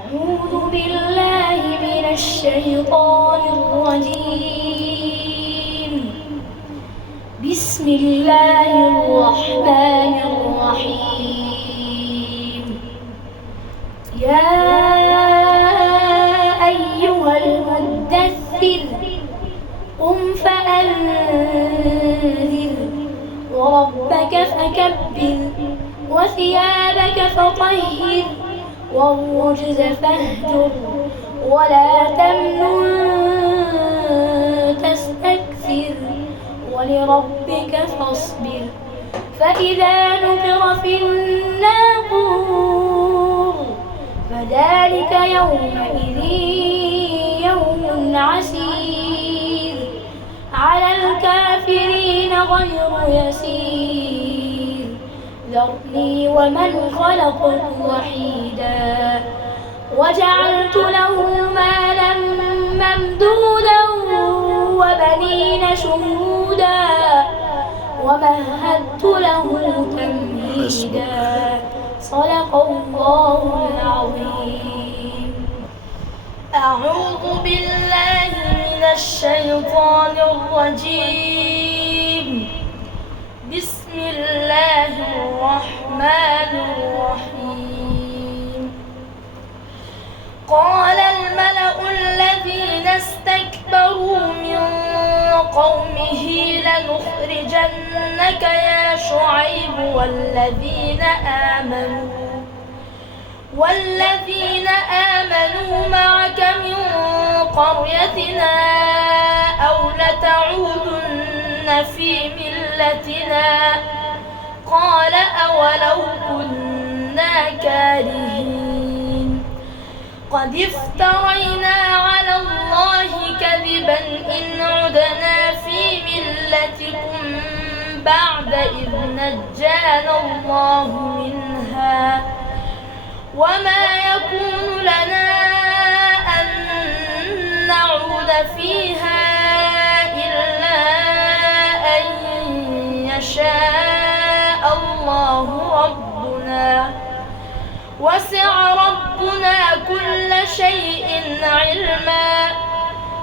أعوذ بالله من الشيطان الرجيم. بسم الله الرحمن الرحيم. يا أيها المدثر قم فأنذر وربك فكبر وثيابك فطهر والرجز فاهجر ولا تمنن تستكثر ولربك فاصبر فإذا نقر في الناقور فذلك يومئذ يوم عسير على الكافرين غير يسير. ذرني ومن خلقت وحيدا وجعلت له مالا ممدودا وبنين شهودا ومهدت له تمهيدا. صدق الله العظيم. أعوذ بالله من الشيطان الرجيم. بسم الله الرحمن الرحيم. قال الملأ الذين استكبروا من قومه لنخرجنك يا شعيب والذين آمنوا معك من قريتنا أو لتعودن في ملتنا. قال أولو كنا كارهين قد افترينا على الله كذبا إن عدنا في ملتكم بعد إذ نجانا الله منها وما يكون لنا أن نعود فيها إلا أن يشاء الله ربنا وسع ربنا كل شيء علما.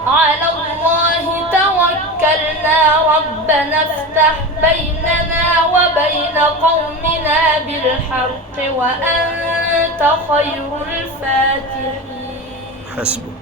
على الله توكلنا ربنا افتح بيننا وبين قومنا بالحق وأنت خير الفاتحين. حسبك.